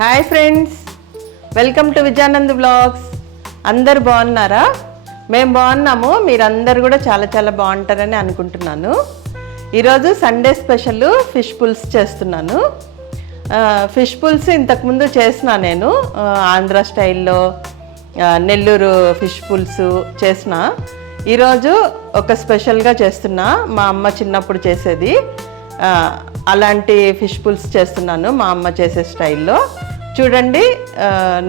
Hi friends, welcome to Vijayanand vlogs. అందరు బాగున్నారా? మేము బాగున్నాము. మీరందరు కూడా చాలా చాలా బాగుంటారని అనుకుంటున్నాను. ఈరోజు సండే స్పెషల్ ఫిష్ పుల్స్ చేస్తున్నాను. ఫిష్ పుల్స్ ఇంతకుముందు చేసిన నేను ఆంధ్ర స్టైల్లో నెల్లూరు ఫిష్ పులుసు చేసిన. ఈరోజు ఒక స్పెషల్గా చేస్తున్నా. మా అమ్మ చిన్నప్పుడు చేసేది అలాంటి ఫిష్ పుల్స్ చేస్తున్నాను మా అమ్మ చేసే స్టైల్లో. చూడండి,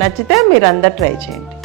నచ్చితే మీరు అందరు ట్రై చేయండి.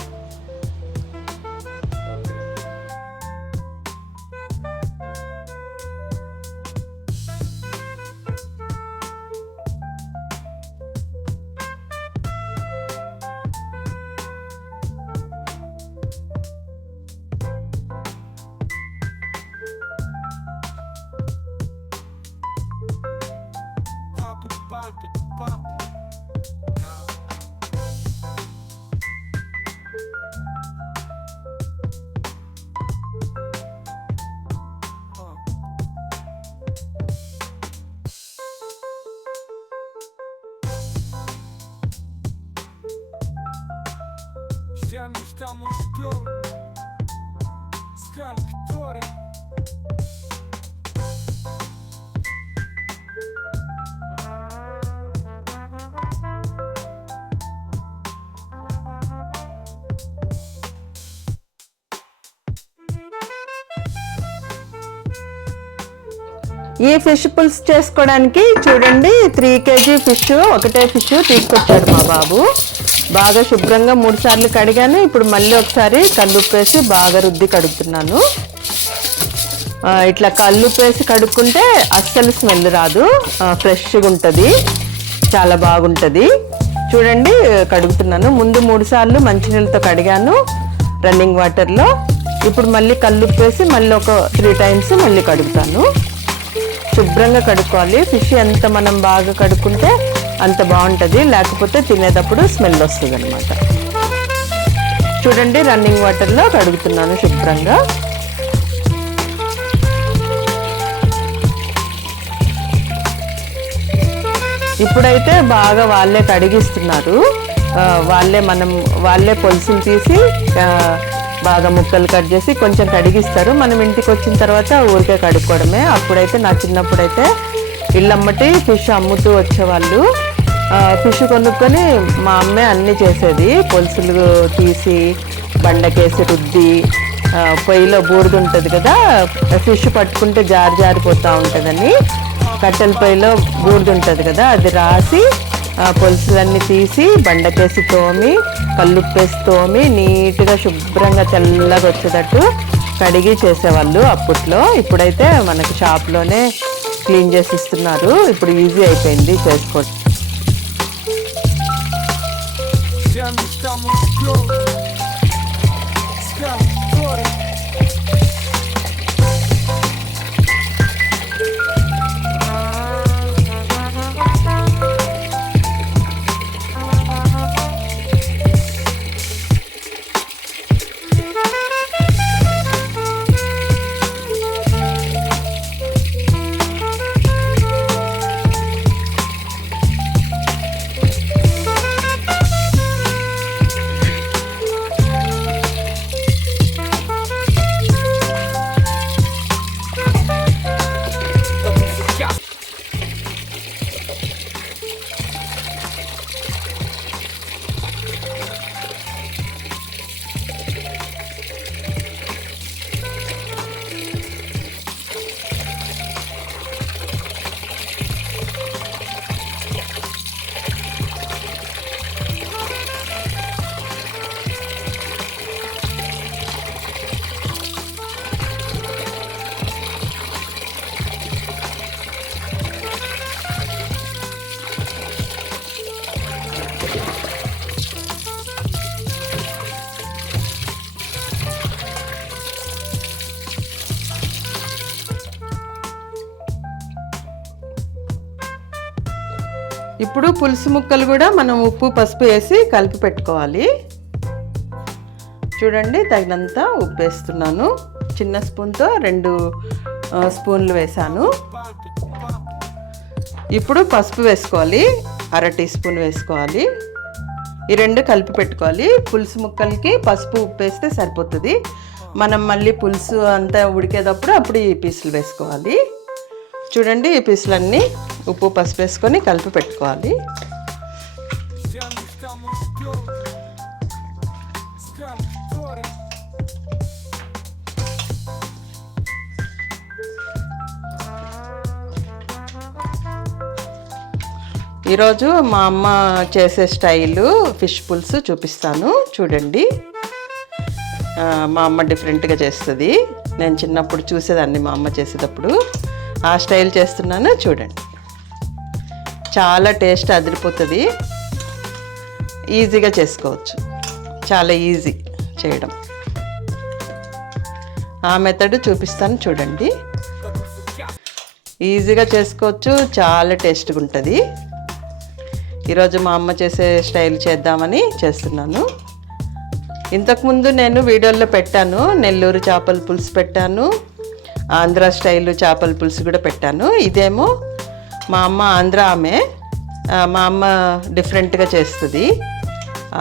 Estamos pior, Scan Victoria. ఈ ఫిష్ పుల్స్ చేసుకోవడానికి చూడండి, 3 kg ఫిష్, ఒకటే ఫిష్ తీసుకొచ్చాడు మా బాబు. బాగా శుభ్రంగా 3 సార్లు కడిగాను. ఇప్పుడు మళ్ళీ ఒకసారి కల్లుప్పేసి బాగా రుద్ది కడుగుతున్నాను. ఇట్లా కల్లుప్పేసి కడుక్కుంటే అస్సలు స్మెల్ రాదు, ఫ్రెష్గా ఉంటుంది, చాలా బాగుంటుంది. చూడండి, కడుగుతున్నాను. ముందు 3 సార్లు మంచినీళ్ళతో కడిగాను రన్నింగ్ వాటర్లో. ఇప్పుడు మళ్ళీ కల్లుప్పేసి మళ్ళీ ఒక 3 times మళ్ళీ కడుగుతాను. శుభ్రంగా కడుక్కోవాలి. ఫిష్ ఎంత మనం బాగా కడుక్కుంటే అంత బాగుంటుంది, లేకపోతే తినేటప్పుడు స్మెల్ వస్తుంది అనమాట. చూడండి, రన్నింగ్ వాటర్లో కడుగుతున్నాను శుభ్రంగా. ఇప్పుడైతే బాగా వాళ్ళే కడిగిస్తున్నారు. వాళ్ళే పొలుసులు తీసి బాగా ముక్కలు కట్ చేసి కొంచెం కడిగిస్తారు. మనం ఇంటికి వచ్చిన తర్వాత ఊరికే కడుక్కోవడమే. అప్పుడైతే నా చిన్నప్పుడైతే ఇళ్ళమ్మటి ఫిష్ అమ్ముతూ వచ్చేవాళ్ళు. ఫిష్ కొనుక్కొని మా అమ్మే అన్నీ చేసేది. పొలుసులు తీసి బండకేసి రుద్ది, పొయ్యిలో బూడిద ఉంటుంది కదా, ఫిష్ పట్టుకుంటే జారిపోతూ ఉంటుందని కట్టెల పొయ్యిలో బూడిద ఉంటుంది కదా, అది రాసి పొలుసులన్నీ తీసి బండకేసి తోమి, కల్లుప్పేసి తోమి, నీట్గా శుభ్రంగా తెల్లగా వచ్చేటట్టు కడిగి చేసేవాళ్ళు అప్పట్లో. ఇప్పుడైతే మనకి షాప్లోనే క్లీన్ చేసి ఇస్తున్నారు. ఇప్పుడు ఈజీ అయిపోయింది చేసుకోవడం. ఇప్పుడు పులుసు ముక్కలు కూడా మనం ఉప్పు పసుపు వేసి కలిపి పెట్టుకోవాలి. చూడండి, తగినంత ఉప్పు వేస్తున్నాను. చిన్న స్పూన్తో 2 స్పూన్లు వేసాను. ఇప్పుడు పసుపు వేసుకోవాలి. అర టీ స్పూన్ వేసుకోవాలి. ఈ రెండు కలిపి పెట్టుకోవాలి. పులుసు ముక్కలకి పసుపు ఉప్పు వేస్తే సరిపోతుంది. మనం మళ్ళీ పులుసు అంతా ఉడికేటప్పుడు అప్పుడు ఈ పీసులు వేసుకోవాలి. చూడండి, ఈ పీసులన్నీ ఉప్పు పసుపు వేసుకొని కలిపి పెట్టుకోవాలి. Já não estamos pior. Scalatori. ఈరోజు మా అమ్మ చేసే స్టైలు ఫిష్ పులుసు చూపిస్తాను. చూడండి, మా అమ్మ డిఫరెంట్గా చేస్తుంది. నేను చిన్నప్పుడు చూసేదాన్ని మా అమ్మ చేసేటప్పుడు. ఆ స్టైల్ చేస్తున్నాను చూడండి. చాలా టేస్ట్ అదిరిపోతుంది. ఈజీగా చేసుకోవచ్చు, చాలా ఈజీ చేయడం. ఆ మెథడ్ చూపిస్తాను చూడండి. ఈజీగా చేసుకోవచ్చు, చాలా టేస్ట్గా ఉంటుంది. ఈరోజు మా అమ్మ చేసే స్టైల్ చేద్దామని చేస్తున్నాను. ఇంతకుముందు నేను వీడియోలో పెట్టాను. నెల్లూరు చేపల పులుసు పెట్టాను, ఆంధ్ర స్టైల్ చేపల పులుసు కూడా పెట్టాను. ఇదేమో మా అమ్మ ఆంధ్ర ఆమె, మా అమ్మ డిఫరెంట్గా చేస్తుంది.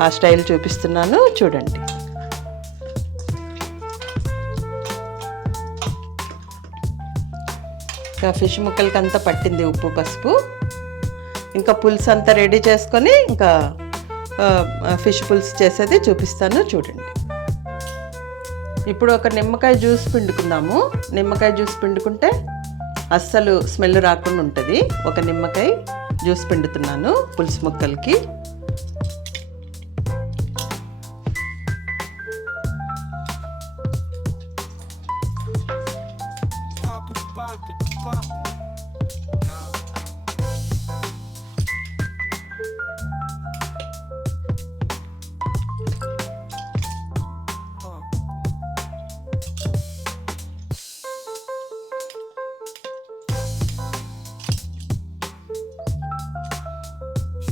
ఆ స్టైల్ చూపిస్తున్నాను చూడండి. ఇంకా ఫిష్ ముక్కలకి అంతా పట్టింది ఉప్పు పసుపు. ఇంకా పులుసు అంతా రెడీ చేసుకొని ఇంకా ఫిష్ పులుసు చేసేది చూపిస్తాను చూడండి. ఇప్పుడు ఒక నిమ్మకాయ జ్యూస్ పిండుకుందాము. నిమ్మకాయ జ్యూస్ పిండుకుంటే అస్సలు స్మెల్ రాకుండా ఉంటుంది. ఒక నిమ్మకాయ జ్యూస్ పిండుతున్నాను పులుసు ముక్కలకి.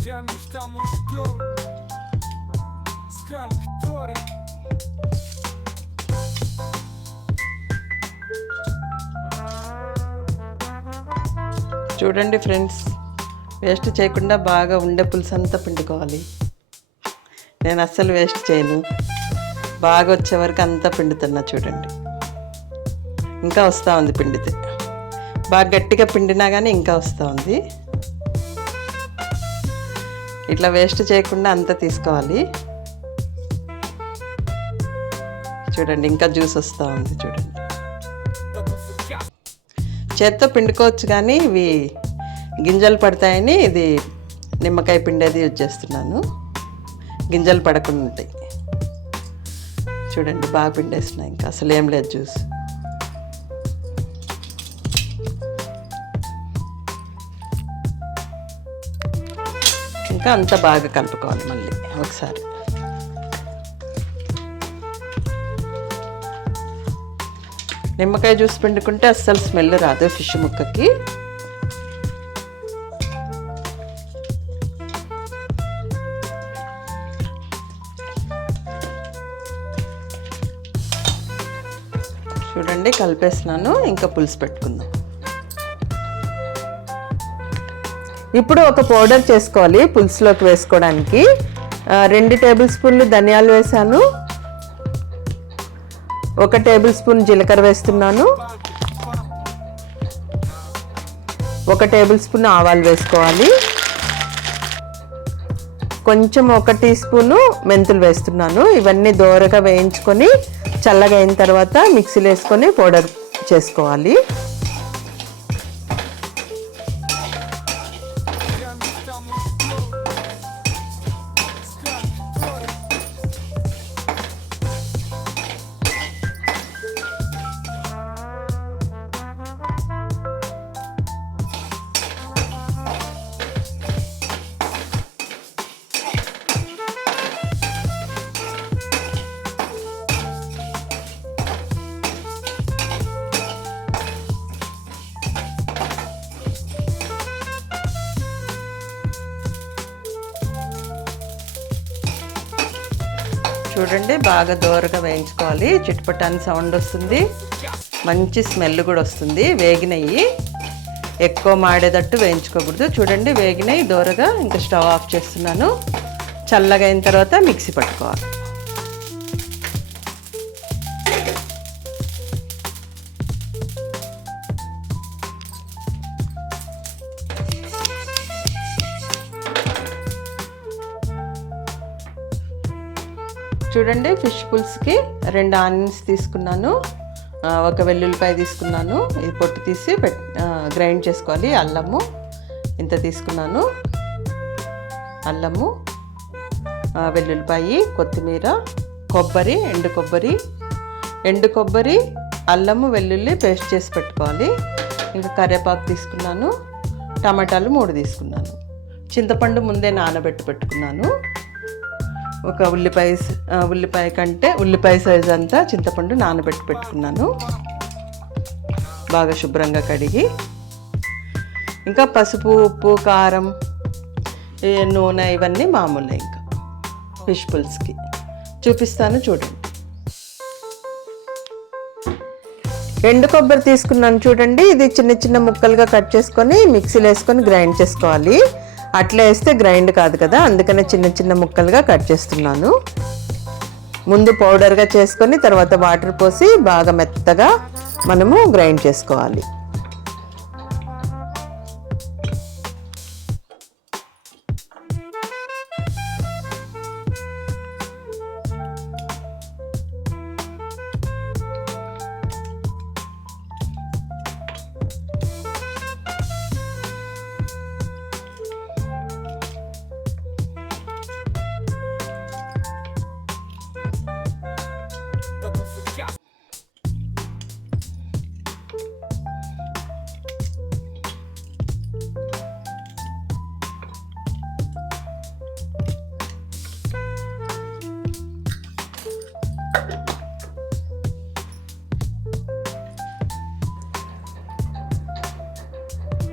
Já não estamos pior. Scalatori. చూడండి ఫ్రెండ్స్, వేస్ట్ చేయకుండా బాగా ఉండే పులుసు అంతా పిండుకోవాలి. నేను అస్సలు వేస్ట్ చేయను. బాగా వచ్చే వరకు అంతా పిండుతున్నా చూడండి. ఇంకా వస్తూ ఉంది పిండితే. బాగా గట్టిగా పిండినా కానీ ఇంకా వస్తూ ఉంది. ఇట్లా వేస్ట్ చేయకుండా అంతా తీసుకోవాలి. చూడండి, ఇంకా జ్యూస్ వస్తూ ఉంది చూడండి. చేత్తో పిండుకోవచ్చు కానీ ఇవి గింజలు పడతాయని ఇది నిమ్మకాయ పిండేది యూజ్ చేస్తున్నాను. గింజలు పడకుండా ఉంటాయి. చూడండి, బాగా పిండేసిన, ఇంకా అసలు ఏం లేదు జ్యూస్. ఇంకా అంతా బాగా కలుపుకోవాలి మళ్ళీ ఒకసారి. నిమ్మకాయ జ్యూస్ పిండుకుంటే అస్సలు స్మెల్ రాదు ఫిష్ ముక్కకి. చూడండి, కలిపేసినాను. ఇంకా పులుసు పెట్టుకుందాం. ఇప్పుడు ఒక పౌడర్ చేసుకోవాలి పులుసులోకి వేసుకోవడానికి. 2 టేబుల్ స్పూన్లు ధనియాలు వేసాను, 1 టేబుల్ స్పూన్ జీలకర్ర వేస్తున్నాను, 1 టేబుల్ స్పూన్ ఆవాలు వేసుకోవాలి, కొంచెం 1 టీ స్పూను మెంతులు వేస్తున్నాను. ఇవన్నీ దోరగా వేయించుకొని చల్లగా అయిన తర్వాత మిక్సీలో వేసుకొని పౌడర్ చేసుకోవాలి. చూడండి, బాగా దోరగా వేయించుకోవాలి. చిట్పటాన్ని సౌండ్ వస్తుంది, మంచి స్మెల్ కూడా వస్తుంది. వేగినవి ఎక్కువ మాడేటట్టు వేయించుకోకూడదు. చూడండి వేగినాయి దోరగా. ఇంకా స్టవ్ ఆఫ్ చేస్తున్నాను. చల్లగా అయిన తర్వాత మిక్సీ పట్టుకోవాలి. చూడండి ఫిష్ పులుసుకి 2 ఆనియన్స్ తీసుకున్నాను, ఒక వెల్లుల్లిపాయ తీసుకున్నాను. ఇది పొట్టు తీసి గ్రైండ్ చేసుకోవాలి. అల్లము ఇంత తీసుకున్నాను. అల్లము, వెల్లుల్లిపాయ, కొత్తిమీర, కొబ్బరి, ఎండు కొబ్బరి, అల్లము, వెల్లుల్లి పేస్ట్ చేసి పెట్టుకోవాలి. ఇంకా కరివేపాకు తీసుకున్నాను. టమాటాలు 3 తీసుకున్నాను. చింతపండు ముందే నానబెట్టి పెట్టుకున్నాను. ఒక ఉల్లిపాయ సైజ్ అంతా చింతపండు నానబెట్టి పెట్టుకున్నాను. బాగా శుభ్రంగా కడిగి, ఇంకా పసుపు, ఉప్పు, కారం, నూనె ఇవన్నీ మామూలే. ఇంకా ఫిష్ పులుసుకి చూపిస్తాను చూడండి. ఎండు కొబ్బరి తీసుకున్నాను చూడండి. ఇది చిన్న చిన్న ముక్కలుగా కట్ చేసుకొని మిక్సీలో వేసుకొని గ్రైండ్ చేసుకోవాలి. అట్లా వేస్తే గ్రైండ్ కాదు కదా, అందుకనే చిన్న చిన్న ముక్కలుగా కట్ చేస్తున్నాను. ముందు పౌడర్గా చేసుకొని తర్వాత వాటర్ పోసి బాగా మెత్తగా మనము గ్రైండ్ చేసుకోవాలి.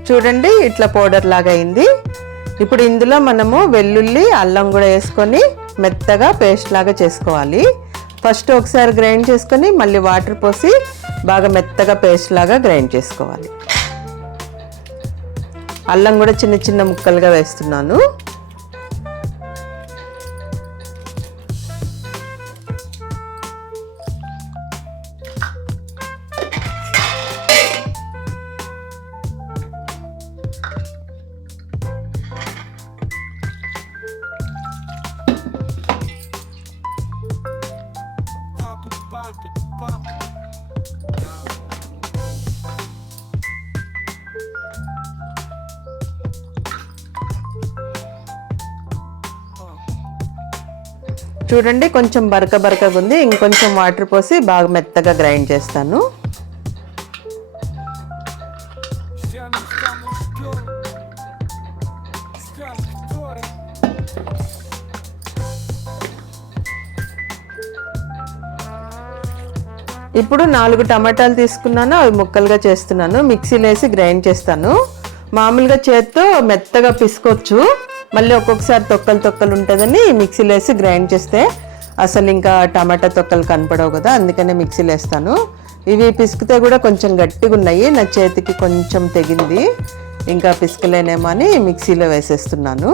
చూడండి ఇట్లా పౌడర్ లాగా అయింది. ఇప్పుడు ఇందులో మనము వెల్లుల్లి, అల్లం కూడా వేసుకొని మెత్తగా పేస్ట్ లాగా చేసుకోవాలి. ఫస్ట్ ఒకసారి గ్రైండ్ చేసుకొని మళ్ళీ వాటర్ పోసి బాగా మెత్తగా పేస్ట్ లాగా గ్రైండ్ చేసుకోవాలి. అల్లం కూడా చిన్న చిన్న ముక్కలుగా వేస్తున్నాను. చూడండి కొంచెం బరకగా ఉంది. ఇంకొంచెం వాటర్ పోసి బాగా మెత్తగా గ్రైండ్ చేస్తాను. ఇప్పుడు 4 టమాటాలు తీసుకున్నాను, అవి ముక్కలుగా చేస్తున్నాను. మిక్సీలో వేసి గ్రైండ్ చేస్తాను. మామూలుగా చేత్తో మెత్తగా పిసుకోవచ్చు, మళ్ళీ ఒక్కొక్కసారి తొక్కలు ఉంటుందని మిక్సీలో వేసి గ్రైండ్ చేస్తే అసలు ఇంకా టమాటా తొక్కలు కనపడవు కదా, అందుకనే మిక్సీలో వేస్తాను. ఇవి పిసికితే కూడా కొంచెం గట్టిగా ఉన్నాయి, నా చేతికి కొంచెం తెగింది, ఇంకా పిసకలేనేమో అని మిక్సీలో వేసేస్తున్నాను.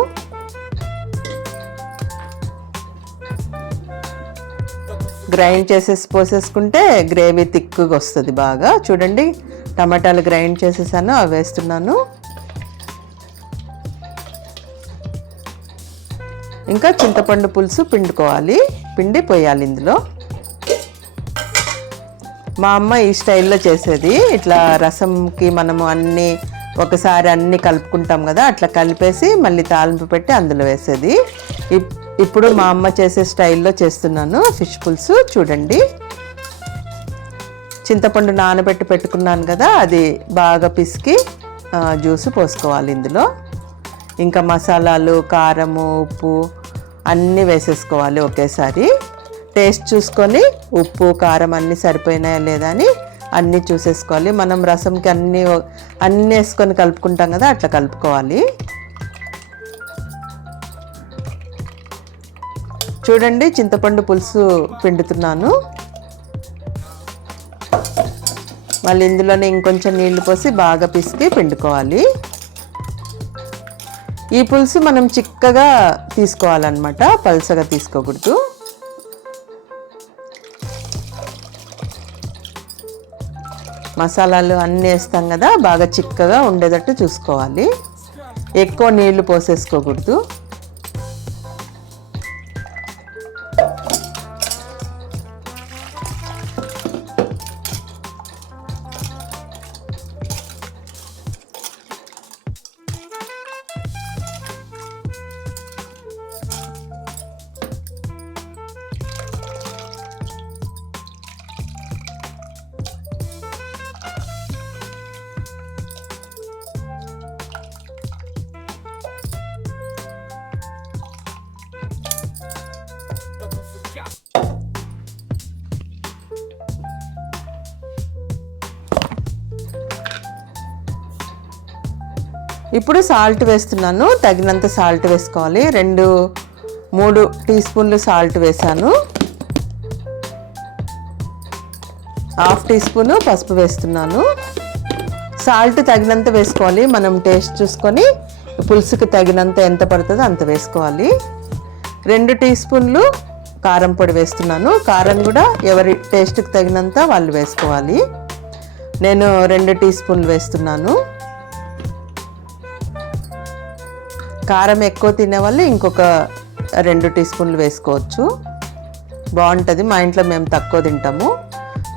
గ్రైండ్ చేసేసి పోసేసుకుంటే గ్రేవీ థిక్గా వస్తుంది బాగా. చూడండి టమాటాలు గ్రైండ్ చేసేసాను, అవి వేస్తున్నాను. ఇంకా చింతపండు పులుసు పిండి పోయాలి ఇందులో. మా అమ్మ ఈ స్టైల్లో చేసేది. ఇట్లా రసంకి మనము ఒకసారి అన్నీ కలుపుకుంటాం కదా, అట్లా కలిపేసి మళ్ళీ తాలింపు పెట్టి అందులో వేసేది. ఇప్పుడు మా అమ్మ చేసే స్టైల్లో చేస్తున్నాను ఫిష్ పులుసు. చూడండి చింతపండు నానబెట్టి పెట్టుకున్నాను కదా, అది బాగా పిసికి జ్యూస్ పోసుకోవాలి ఇందులో. ఇంకా మసాలాలు, కారము, ఉప్పు అన్నీ వేసేసుకోవాలి ఒకేసారి. టేస్ట్ చూసుకొని ఉప్పు, కారం అన్నీ సరిపోయినాయా లేదా అని అన్నీ చూసేసుకోవాలి. మనం రసంకి అన్నీ వేసుకొని కలుపుకుంటాం కదా, అట్లా కలుపుకోవాలి. చూడండి చింతపండు పులుసు పిండుతున్నాను. మళ్ళీ ఇందులోనే ఇంకొంచెం నీళ్లు పోసి బాగా పిసికి పిండుకోవాలి. ఈ పులుసు మనం చిక్కగా తీసుకోవాలన్నమాట, పల్చగా తీసుకోకూడదు. మసాలాలు అన్నీ వేస్తాం కదా, బాగా చిక్కగా ఉండేటట్టు చూసుకోవాలి. ఎక్కువ నీళ్లు పోసేసుకోకూడదు. ఇప్పుడు సాల్ట్ వేస్తున్నాను, తగినంత సాల్ట్ వేసుకోవాలి. 2-3 టీ స్పూన్లు సాల్ట్ వేసాను. 1/2 టీ స్పూను పసుపు వేస్తున్నాను. సాల్ట్ తగినంత వేసుకోవాలి, మనం టేస్ట్ చూసుకొని పులుసుకి తగినంత ఎంత పడుతుందో అంత వేసుకోవాలి. 2 టీ స్పూన్లు కారం పొడి వేస్తున్నాను. కారం కూడా ఎవరి టేస్ట్కి తగినంత వాళ్ళు వేసుకోవాలి. నేను 2 టీ స్పూన్లు వేస్తున్నాను. కారం ఎక్కువ తినే వాళ్ళు ఇంకొక 2 టీ స్పూన్లు వేసుకోవచ్చు, బాగుంటుంది. మా ఇంట్లో మేము తక్కువ తింటాము.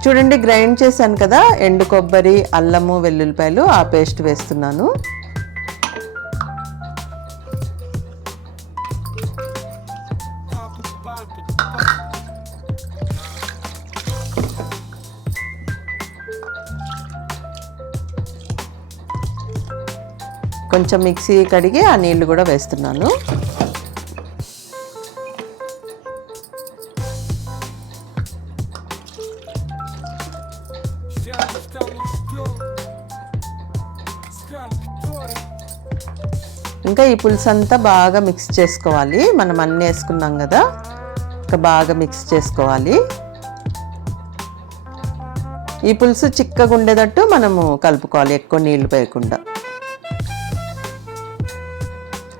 చూడండి, గ్రైండ్ చేశాను కదా, ఎండు కొబ్బరి, అల్లము, వెల్లుల్లిపాయలు, ఆ పేస్ట్ వేస్తున్నాను. కొంచెం మిక్సీ కడిగి ఆ నీళ్లు కూడా వేస్తున్నాను. ఇంకా ఈ పులుసు అంతా బాగా మిక్స్ చేసుకోవాలి. మనం అన్నీ వేసుకున్నాం కదా, ఇంకా బాగా మిక్స్ చేసుకోవాలి. ఈ పులుసు చిక్కగా ఉండేటట్టు మనము కలుపుకోవాలి, ఎక్కువ నీళ్లు వేయకుండా.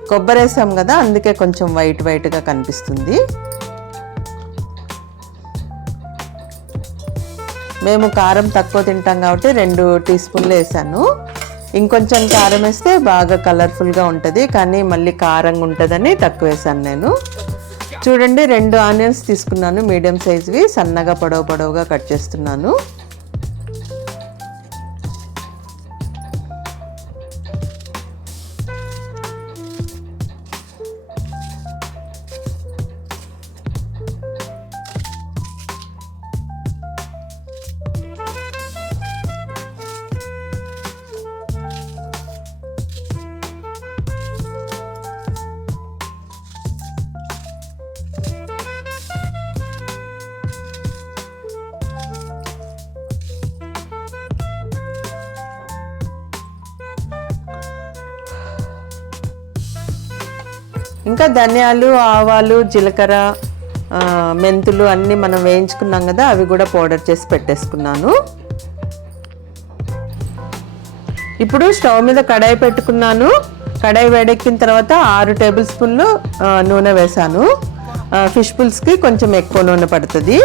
కొబ్బరి వేసాం కదా, అందుకే కొంచెం వైట్గా కనిపిస్తుంది. మేము కారం తక్కువ తింటాం కాబట్టి 2 టీ స్పూన్లు వేసాను. ఇంకొంచెం కారం వేస్తే బాగా కలర్ఫుల్గా ఉంటుంది, కానీ మళ్ళీ కారంగా ఉంటుందని తక్కువ వేసాను నేను. చూడండి, 2 ఆనియన్స్ తీసుకున్నాను, మీడియం సైజువి, సన్నగా పొడవుగా కట్ చేస్తున్నాను. ఇంకా ధనియాలు, ఆవాలు, జీలకర్ర, మెంతులు అన్నీ మనం వేయించుకున్నాం కదా, అవి కూడా పౌడర్ చేసి పెట్టేసుకున్నాను. ఇప్పుడు స్టవ్ మీద కడాయి పెట్టుకున్నాను. కడాయి వేడెక్కిన తర్వాత 6 టేబుల్ స్పూన్లు నూనె వేసాను. ఫిష్ పులుసుకి కొంచెం ఎక్కువ నూనె పడుతుంది.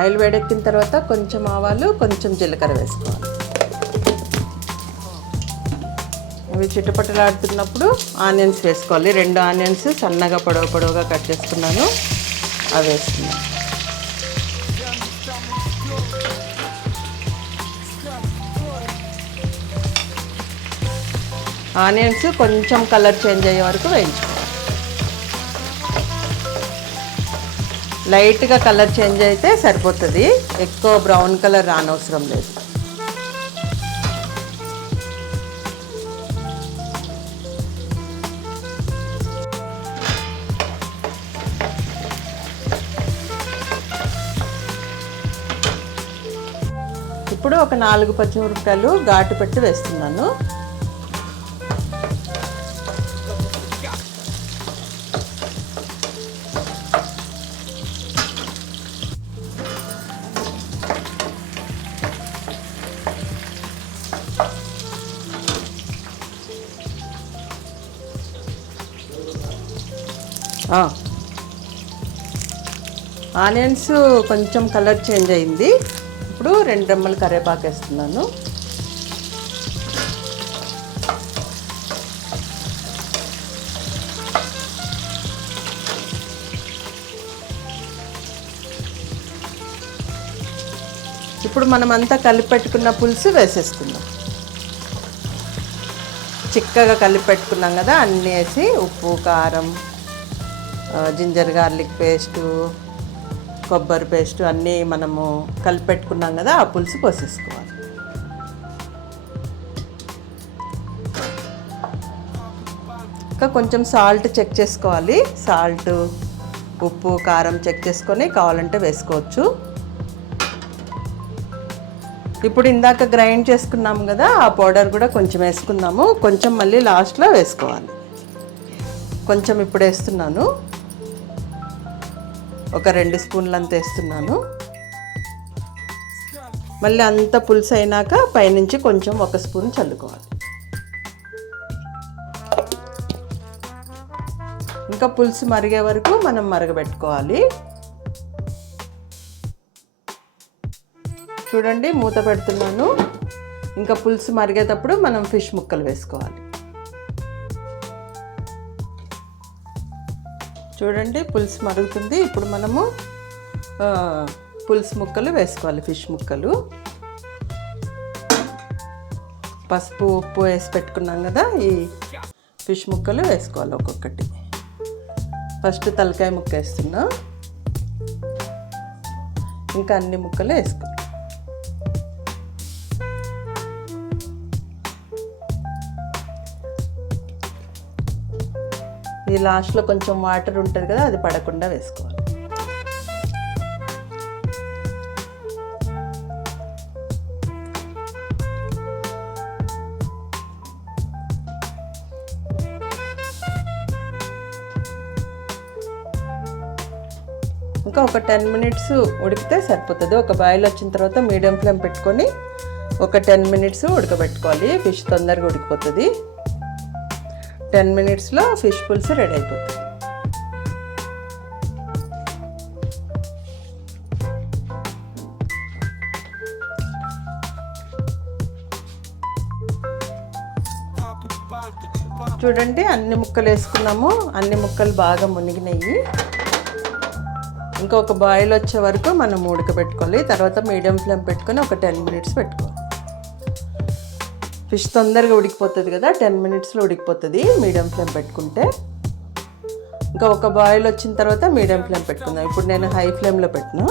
ఆయిల్ వేడెక్కిన తర్వాత కొంచెం ఆవాలు, కొంచెం జీలకర్ర వేసుకోవాలి. అవి చిటపటలాడుతున్నప్పుడు ఆనియన్స్ వేసుకోవాలి. 2 ఆనియన్స్ సన్నగా పొడవుగా కట్ చేసుకున్నాను, అవి వేస్తున్నాను. ఆనియన్స్ కొంచెం కలర్ చేంజ్ అయ్యే వరకు వేయించుకోవాలి. లైట్గా కలర్ చేంజ్ అయితే సరిపోతుంది, ఎక్కువ బ్రౌన్ కలర్ రానవసరం లేదు. ఇప్పుడు ఒక 4 పచ్చిమిరపకాయలు ఘాటు పెట్టి వేస్తున్నాను. ఆనియన్స్ కొంచెం కలర్ చేంజ్ అయింది. ఇప్పుడు 2 రెమ్మలు కరివేపాకు వేస్తున్నాను. ఇప్పుడు మనం అంతా కలిపి పెట్టుకున్న పులుసు వేసేసుకుందాం. చిక్కగా కలిపి పెట్టుకున్నాం కదా, అన్నీ వేసి ఉప్పు, కారం, జింజర్ గార్లిక్ పేస్టు, కొబ్బరి పేస్టు అన్నీ మనము కలిపి పెట్టుకున్నాం కదా, ఆ పులుసు పోసేసుకోవాలి. ఇంకా కొంచెం సాల్ట్ చెక్ చేసుకోవాలి. సాల్ట్, ఉప్పు, కారం చెక్ చేసుకొని కావాలంటే వేసుకోవచ్చు. ఇప్పుడు ఇందాక గ్రైండ్ చేసుకున్నాము కదా, ఆ పౌడర్ కూడా కొంచెం వేసుకుందాము. కొంచెం మళ్ళీ లాస్ట్లో వేసుకోవాలి. కొంచెం ఇప్పుడు వేస్తున్నాను, ఒక 2 స్పూన్లంత వేస్తున్నాను. మళ్ళీ అంత పులుసు అయినాక పైనుంచి కొంచెం 1 స్పూన్ చల్లుకోవాలి. ఇంకా పులుసు మరిగే వరకు మనం మరగబెట్టుకోవాలి. చూడండి, మూత పెడుతున్నాను. ఇంకా పులుసు మరిగేటప్పుడు మనం ఫిష్ ముక్కలు వేసుకోవాలి. చూడండి, పులుసు మరుగుతుంది. ఇప్పుడు మనము పులుసు ముక్కలు వేసుకోవాలి. ఫిష్ ముక్కలు, పసుపు, ఉప్పు వేసి పెట్టుకున్నాం కదా, ఈ ఫిష్ ముక్కలు వేసుకోవాలి ఒక్కొక్కటి. ఫస్ట్ తలకాయ ముక్క వేస్తున్నా, ఇంకా అన్ని ముక్కలు వేసుకోవాలి. ఈ లాస్ట్లో కొంచెం వాటర్ ఉంటుంది కదా, అది పడకుండా వేసుకోవాలి. ఇంకా ఒక 10 మినిట్స్ ఉడికితే సరిపోతుంది. ఒక బాయిల్ వచ్చిన తర్వాత మీడియం ఫ్లేమ్ పెట్టుకొని ఒక 10 మినిట్స్ ఉడకబెట్టుకోవాలి. ఫిష్ తొందరగా ఉడికిపోతుంది. 10 మినిట్స్లో ఫిష్ పులుసు రెడీ అయిపోతుంది. చూడండి, అన్ని ముక్కలు వేసుకున్నాము. అన్ని ముక్కలు బాగా మునిగినాయి. ఇంకొక బాయిల్ వచ్చే వరకు మనం ఉడకబెట్టుకోవాలి. తర్వాత మీడియం ఫ్లేమ్ పెట్టుకొని ఒక 10 మినిట్స్ పెట్టుకోవాలి. ఫిష్ తొందరగా ఉడికిపోతుంది కదా, 10 మినిట్స్లో ఉడికిపోతుంది మీడియం ఫ్లేమ్ పెట్టుకుంటే. ఇంకా ఒక బాయిల్ వచ్చిన తర్వాత మీడియం ఫ్లేమ్ పెట్టుకుందాం. ఇప్పుడు నేను హై ఫ్లేమ్లో పెట్టినా.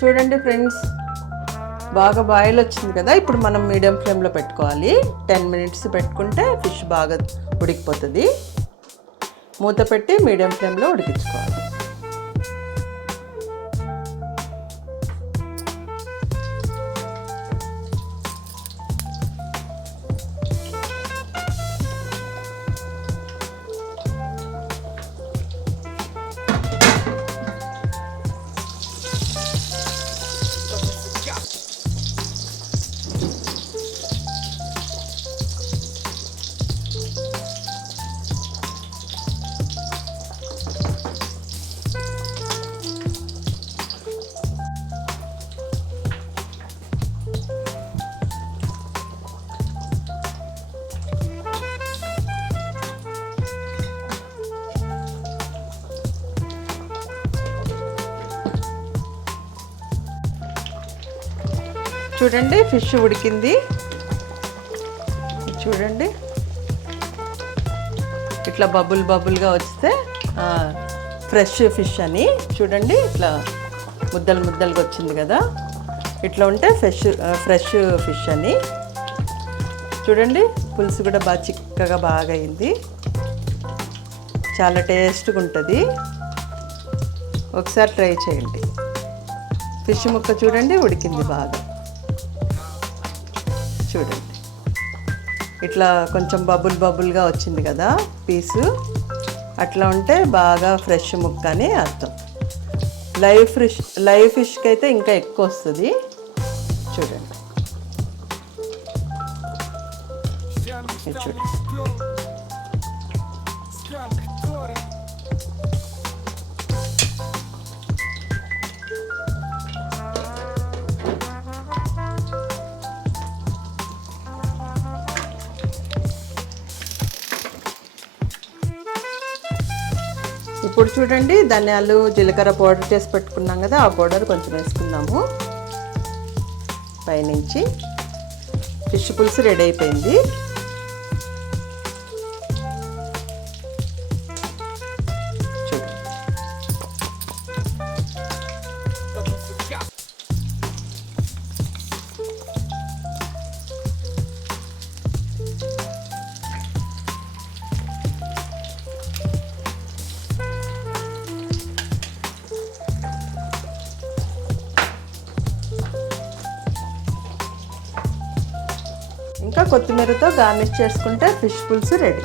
చూడండి ఫ్రెండ్స్, బాగా బాయిల్ వచ్చింది కదా. ఇప్పుడు మనం మీడియం ఫ్లేమ్లో పెట్టుకోవాలి. 10 మినిట్స్ పెట్టుకుంటే ఫిష్ బాగా ఉడికిపోతుంది. మూత పెట్టి మీడియం ఫ్లేమ్లో ఉడికించుకోవాలి. చూడండి, ఫిష్ ఉడికింది. చూడండి, ఇట్లా బబుల్గా వస్తే ఫ్రెష్ ఫిష్ అని. చూడండి, ఇట్లా ముద్దలుగా వచ్చింది కదా, ఇట్లా ఉంటే ఫ్రెష్ ఫిష్ అని. చూడండి, పులుసు కూడా బాగా చిక్కగా బాగా అయింది. చాలా టేస్ట్గా ఉంటుంది. ఒకసారి ట్రై చేయండి. ఫిష్ ముక్క చూడండి ఉడికింది బాగా. చూడండి, ఇట్లా కొంచెం బబుల్గా వచ్చింది కదా పీసు. అట్లా ఉంటే బాగా ఫ్రెష్ ముక్క అని అర్థం. లైవ్ ఫిష్కి అయితే ఇంకా ఎక్కువ వస్తుంది. చూడండి, ఇది చూడు. ఇప్పుడు చూడండి, ధనియాలు జీలకర్ర పౌడర్ చేసి పెట్టుకున్నాం కదా, ఆ పౌడర్ కొంచెం వేసుకుందాము. పైనుంచి ఫిష్ పులుసు రెడీ అయిపోయింది. చూడు, ఇంకా కొత్తిమీరతో గార్నిష్ చేసుకుంటే ఫిష్ పులుసు రెడీ.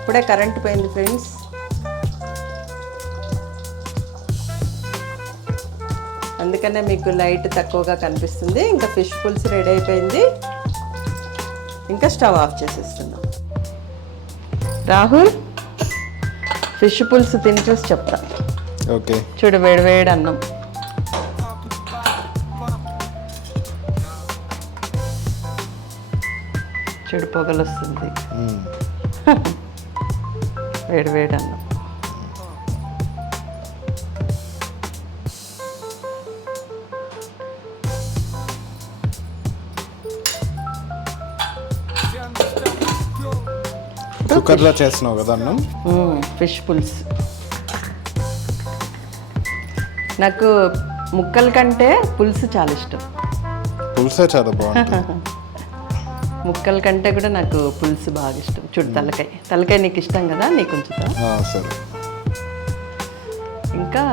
ఇప్పుడే కరెంట్ పోయింది ఫ్రెండ్స్. అందుకనే మీకు లైట్ తక్కువగా కనిపిస్తుంది. ఇంకా ఫిష్ పులుసు రెడీ అయిపోయింది. ఇంకా స్టవ్ ఆఫ్ చేసేస్తున్నాం. రాహుల్, ఫిష్ పులుసు తిని చూసి చెప్తా. ఓకే, చూడు, వేడి వేడి అన్నం. చూడు, పొగలు వస్తుంది. వేడి వేడి అన్నం. కుక్కర్లో చేస్తున్నావు కదా అన్నం. ఫిష్ పులుసు నాకు ముక్కల కంటే పులుసు చాలా ఇష్టం. పులుసే చాలా బాగుంటుంది. ముక్కల కంటే కూడా నాకు పులుసు బాగా ఇష్టం. చూడు, తలకాయ నీకు ఇష్టం కదా, నీకు ఉంచుతా. సరే, ఇంకా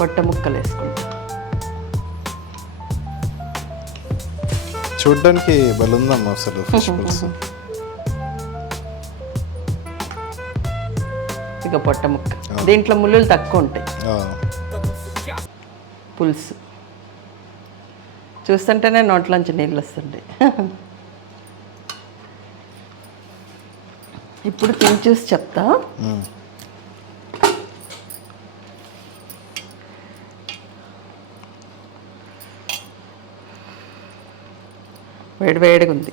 పొట్ట ముక్కలు వేసుకుంటా. చూడ్డానికి బలుందమ్మా అసలు ఫిష్ పులుసు. ఇక పొట్ట ముక్క, దీంట్లో ముళ్ళులు తక్కువ ఉంటాయి. పులుసు చూస్తుంటేనే నోట్లోంచి నీళ్ళు వస్తుంటాయి. ఇప్పుడు తిని చూసి చెప్తా. వేడి వేడిగా ఉంది.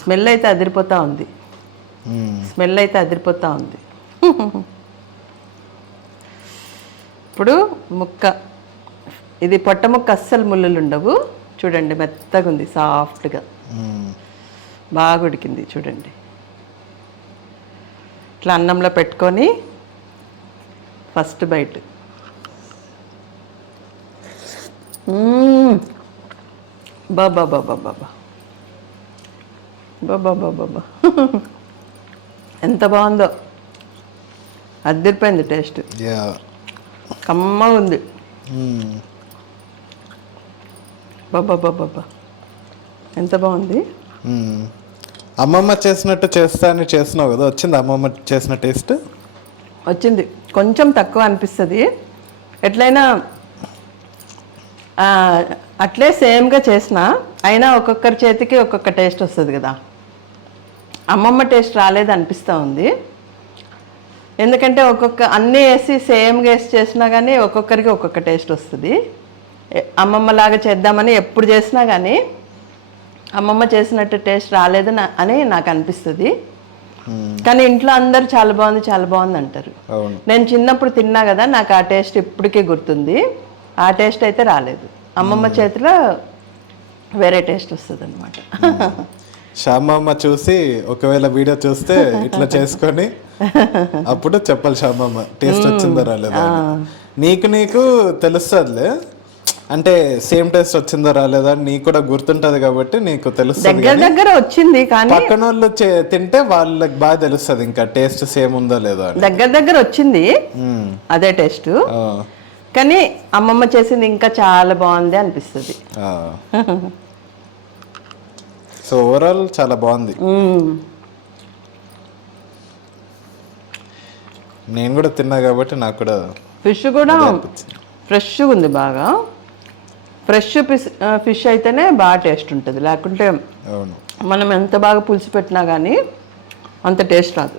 స్మెల్ అయితే అదిరిపోతా ఉంది. ఇప్పుడు ముక్క, ఇది పొట్ట ముక్క అస్సలు ముళ్ళులు ఉండవు. చూడండి, మెత్తగా ఉంది, సాఫ్ట్గా బాగా ఉడికింది. చూడండి, ఇట్లా అన్నంలో పెట్టుకొని ఫస్ట్ బైట్. బాబా బాబా బాబా బాబా బాబా ఎంత బాగుందో, అదిరిపోయింది. టేస్ట్ కమ్మగా ఉంది. బాబా బాబా ఎంత బాగుంది. అమ్మమ్మ చేసినట్టు చేస్తా అని చేస్తున్నావు కదా, వచ్చింది అమ్మమ్మ చేసిన టేస్ట్? వచ్చింది, కొంచెం తక్కువ అనిపిస్తుంది. ఎట్లయినా అట్లే సేమ్గా చేసిన అయినా ఒక్కొక్కరి చేతికి ఒక్కొక్క టేస్ట్ వస్తుంది కదా. అమ్మమ్మ టేస్ట్ రాలేదు అనిపిస్తూ ఉంది. ఎందుకంటే అన్నీ వేసి సేమ్గా వేసి చేసినా కానీ ఒక్కొక్కరికి ఒక్కొక్క టేస్ట్ వస్తుంది. అమ్మమ్మలాగా చేద్దామని ఎప్పుడు చేసినా కానీ అమ్మమ్మ చేసినట్టు టేస్ట్ రాలేదు అని నాకు అనిపిస్తుంది. కానీ ఇంట్లో అందరూ చాలా బాగుంది అంటారు. నేను చిన్నప్పుడు తిన్నా కదా, నాకు ఆ టేస్ట్ ఇప్పటికీ గుర్తుంది. ఆ టేస్ట్ అయితే రాలేదు. అమ్మమ్మ చేతిలో వేరే టేస్ట్ వస్తుంది అనమాట. శ్యామమ్మ చూసి ఒకవేళ వీడియో చూస్తే ఇట్లా చేసుకొని అప్పుడు చెప్పాలి శ్యామమ్మ టేస్ట్ వచ్చిందో రాలేదా. నీకు తెలుస్తుందిలే, అంటే సేమ్ టేస్ట్ వచ్చిందో రాలేదా నీకు కూడా గుర్తుంటది కాబట్టి నీకు తెలుస్తుంది. దగ్గర వచ్చింది కానీ పక్కన వాళ్ళు తింటే వాళ్ళకి బాగా తెలుస్తుంది ఇంకా టేస్ట్ సేమ్ ఉందో లేదో. దగ్గర వచ్చింది అదే టేస్ట్. కానీ అమ్మమ్మ చేసింది ఇంకా చాలా బాగుంది అనిపిస్తుంది. సో ఓవరాల్ చాలా బాగుంది. నేను కూడా తిన్నా కాబట్టి నాకు కూడా ఫిష్ కూడా ఫ్రెష్గా ఉంది బాగా. ఫ్రెష్ ఫిష్ అయితేనే బాగా టేస్ట్ ఉంటుంది, లేకుంటే అవును మనం ఎంత బాగా పులుసు పెట్టినా కానీ అంత టేస్ట్ రాదు.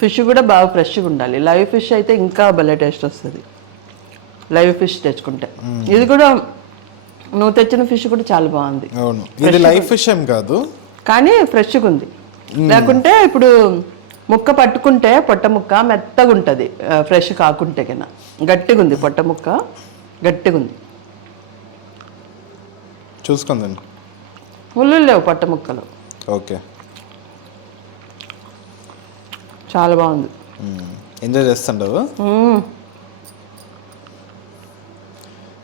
ఫిష్ కూడా బాగా ఫ్రెష్గా ఉండాలి. లైవ్ ఫిష్ అయితే ఇంకా భలే టేస్ట్ వస్తుంది లైవ్ ఫిష్ తెచ్చుకుంటే. ఇది కూడా నువ్వు తెచ్చిన ఫిష్ కూడా చాలా బాగుంది. అవును ఇది లైవ్ ఫిష్ ఏం కాదు కానీ ఫ్రెష్గా ఉంది. లేకుంటే ఇప్పుడు ముక్క పట్టుకుంటే పొట్ట ముక్క మెత్తగా ఉంటుంది, ఫ్రెష్ కాకుంటే కన్నా. గట్టిగా ఉంది పొట్ట ముక్క, గట్టిగా ఉంది. చూసుకుందండి. ముళ్ళు లేవు పొట్ట ముక్కలు. ఓకే చాలా బాగుంది. ఎంజాయ్ చేస్తుండవు.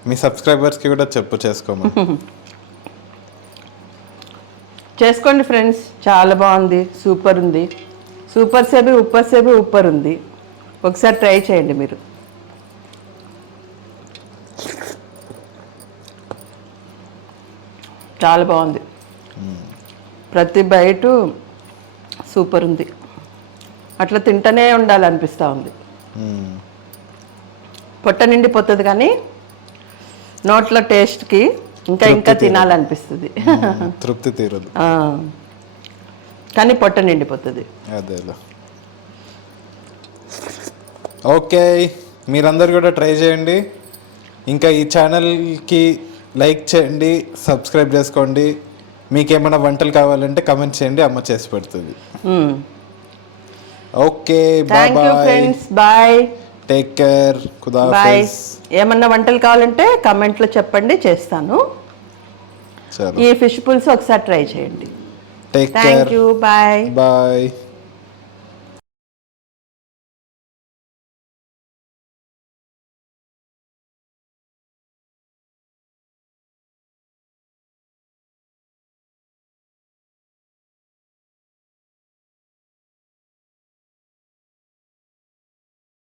మీ సబ్స్క్రైబర్స్కి కూడా చెప్పు చేసుకోమని. చేసుకోండి ఫ్రెండ్స్, చాలా బాగుంది, సూపర్ ఉంది. సూపర్ సేబి ఉప్పర్ ఉంది. ఒకసారి ట్రై చేయండి మీరు. చాలా బాగుంది, ప్రతి బయట సూపర్ ఉంది. అట్లా తింటూనే ఉండాలనిపిస్తూ ఉంది. పొట్ట నిండిపోతుంది కానీ నోట్ల టేస్ట్కి ఇంకా తినాలనిపిస్తుంది. తృప్తి తీరదు కానీ పొట్ట నిండిపోతుంది. అదేలా. ఓకే, మీరందరు కూడా ట్రై చేయండి. ఇంకా ఈ ఛానల్కి లైక్ చేయండి, సబ్స్క్రైబ్ చేసుకోండి. మీకేమైనా వంటలు కావాలంటే కమెంట్ చేయండి, అమ్మ చేసి పెడుతుంది. Okay bye friends, bye, take care, bye. ఏమన్నా వంటలు కావాలంటే కమెంట్లో చెప్పండి, చేస్తాను. ఈ ఫిష్ పులుసు ఒకసారి ట్రై చేయండి. Take care, thank you, bye bye.